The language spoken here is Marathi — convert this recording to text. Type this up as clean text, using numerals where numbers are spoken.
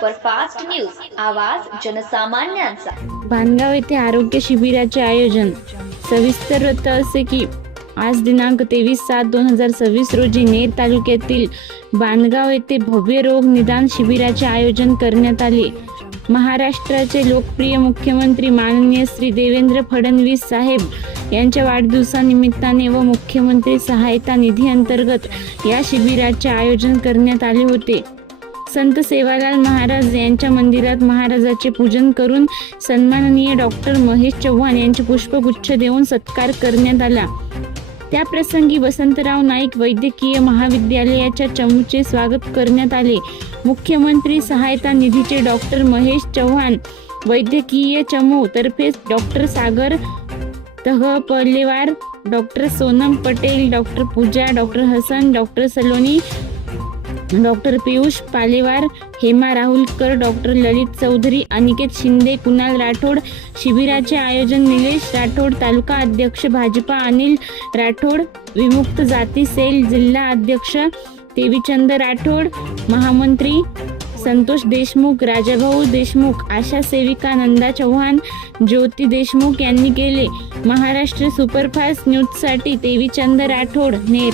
सुपरफास्ट न्यूज, आवाज जनसामान्यांचा। बांधगाव येथे आरोग्य शिबिराचे आयोजन। सविस्तर वृत्त असे की आज दिनांक 23/7/2026 रोजी नेर तालुक्यातील बांधगाव येथे भव्य रोग निदान शिबिराचे आयोजन करण्यात आले। महाराष्ट्राचे लोकप्रिय मुख्यमंत्री माननीय श्री देवेंद्र फडणवीस साहेब यांच्या वाढदिवसानिमित्ताने व मुख्यमंत्री सहायता निधी अंतर्गत या शिबिराचे आयोजन करण्यात आले होते। संत सेवालाल महाराज यांच्या मंदिरात महाराजाचे पूजन करून सन्माननीय डॉक्टर महेश चव्हाण यांचे पुष्पगुच्छ देऊन सत्कार करण्यात आला। त्या प्रसंगी वसंतराव नाईक वैद्यकीय महाविद्यालयाच्या चमूचे स्वागत करण्यात आले। मुख्यमंत्री सहायता निधीचे डॉक्टर महेश चव्हाण वैद्यकीय चमू तर्फे doctor Sagar Tahpalewar, doctor Sonam Patel, doctor Puja, doctor Hasan, doctor Saloni, doctor Piyush Palewar, Hema Rahulkar, doctor Lalit Chaudhari, Aniket Shinde, Kunal Rathod. शिबिराचे आयोजन निलेश राठोड, तालुका अध्यक्ष भाजपा अनिल राठोड, विमुक्त जाती सेल जिल्हा अध्यक्ष देवीचंद राठोड, महामंत्री संतोष देशमुख, राजाभाऊ देशमुख, आशा सेविका नंदा चव्हाण, ज्योती देशमुख यांनी केले। महाराष्ट्र सुपरफास्ट न्यूजसाठी देवीचंद राठोड, नेर।